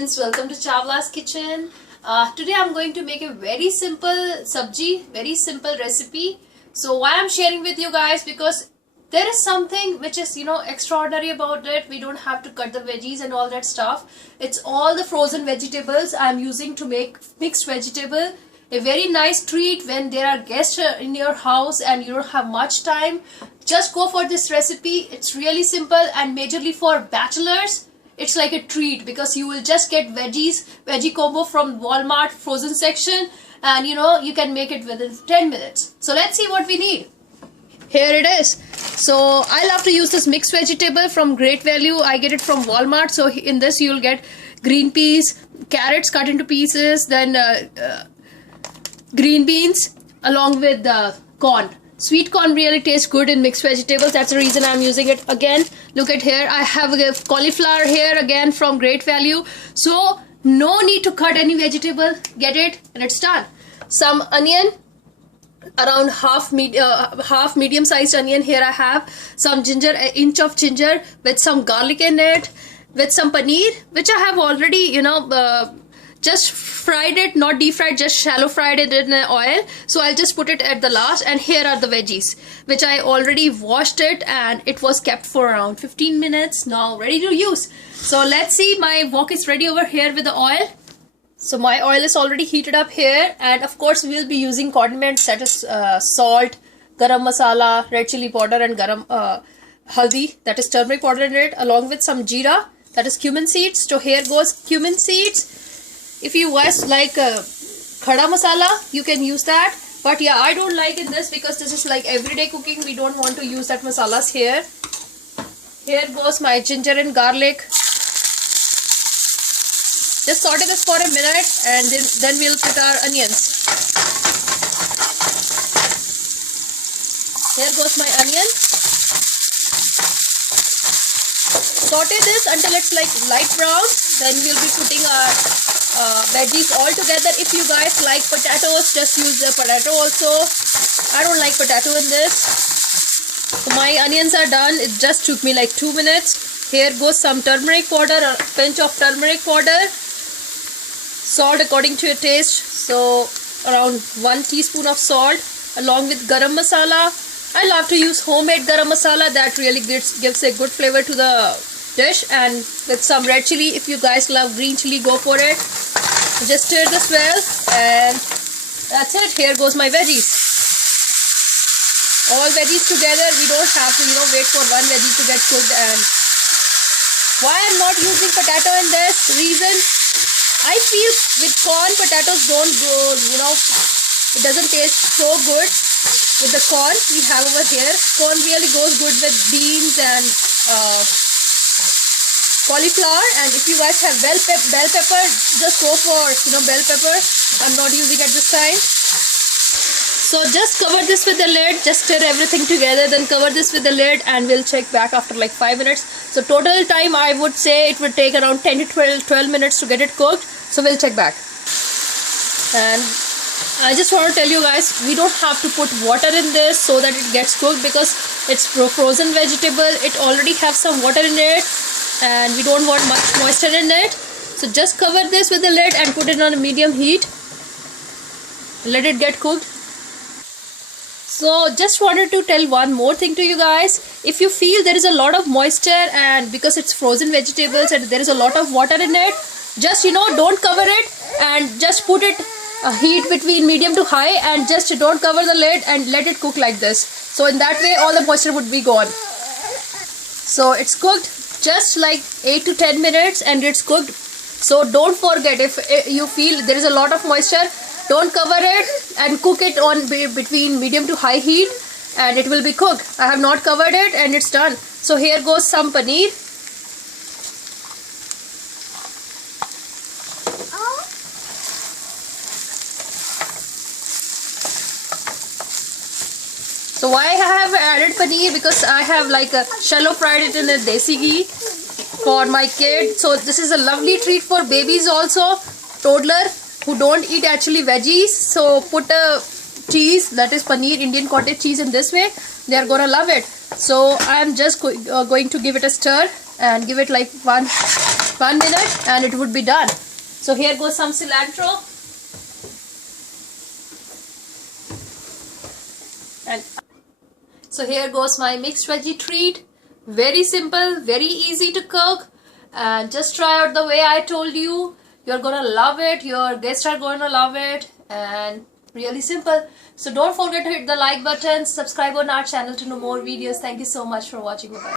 Friends, welcome to Chawla's kitchen. Today I'm going to make a very simple sabji, very simple recipe. So why I'm sharing with you guys, because there is something which is extraordinary about it. We don't have to cut the veggies and all that stuff. It's all the frozen vegetables I'm using to make mixed vegetable. A very nice treat when there are guests in your house and you don't have much time. Just go for this recipe. It's really simple, and majorly for bachelors it's like a treat, because you will just get veggie combo from Walmart frozen section, and you can make it within 10 minutes. So let's see what we need. Here it is. So I love to use this mixed vegetable from great value. I get it from Walmart. So in this you'll get green peas, carrots cut into pieces, then green beans along with corn. Sweet corn really tastes good in mixed vegetables. That's the reason I'm using it. Again, look at here. I have a cauliflower here again from great value. So no need to cut any vegetable. Get it and it's done. Some onion, around half medium sized onion here I have. Some ginger, an inch of ginger with some garlic in it. With some paneer, which I have already just fried it, not deep fried, just shallow fried it in oil. So I'll just put it at the last. And here are the veggies, which I already washed it, and it was kept for around 15 minutes. Now ready to use. So let's see, my wok is ready over here with the oil. So my oil is already heated up here, and of course we'll be using condiments, that is salt, garam masala, red chili powder, and garam haldi, that is turmeric powder in it, along with some jeera, that is cumin seeds. So here goes cumin seeds. If you guys like khada masala, you can use that. But yeah, I don't like in this, because this is like everyday cooking. We don't want to use that masalas here. Here goes my ginger and garlic. Just saute this for a minute, and then we'll put our onions. Here goes my onion. Saute this until it's like light brown. Then we'll be putting our veggies all together. If you guys like potatoes, just use the potato also. I don't like potato in this. So my onions are done. It just took me like 2 minutes. Here goes some turmeric powder, a pinch of turmeric powder. Salt according to your taste. So around 1 teaspoon of salt, along with garam masala. I love to use homemade garam masala. That really gives a good flavor to the dish. And with some red chili, if you guys love green chili, go for it. Just stir this well, and that's it. Here goes my veggies. All veggies together. We don't have to wait for one veggie to get cooked. And why I'm not using potato in this reason, I feel with corn, potatoes don't go, it doesn't taste so good with the corn we have over here. Corn really goes good with beans and cauliflower. And if you guys have bell pepper, just go for bell pepper. I'm not using at this time. So just cover this with the lid, just stir everything together, then cover this with the lid, and we'll check back after like 5 minutes. So total time I would say it would take around 10 to 12 minutes to get it cooked. So we'll check back. And I just want to tell you guys, we don't have to put water in this so that it gets cooked, because it's frozen vegetable. It already has some water in it, and we don't want much moisture in it. So just cover this with the lid and put it on a medium heat. Let it get cooked. So just wanted to tell one more thing to you guys. If you feel there is a lot of moisture, and because it's frozen vegetables and there is a lot of water in it, just don't cover it, and just put it heat between medium to high, and just don't cover the lid and let it cook like this. So in that way all the moisture would be gone. So it's cooked just like 8 to 10 minutes, and it's cooked. So don't forget, if you feel there is a lot of moisture, don't cover it, and cook it on between medium to high heat, and it will be cooked. I have not covered it, and it's done. So here goes some paneer. So why I have added paneer, because I have like a shallow fried it in a desi ghee for my kid. So this is a lovely treat for babies also, toddler who don't eat actually veggies. So put a cheese, that is paneer, Indian cottage cheese, in this way. They are gonna love it. So I am just going to give it a stir, and give it like one minute and it would be done. So here goes some cilantro. And so here goes my mixed veggie treat. Very simple, very easy to cook, and just try out the way I told you. You're gonna love it, your guests are gonna love it, and really simple. So don't forget to hit the like button, subscribe on our channel to know more videos. Thank you so much for watching. Bye-bye.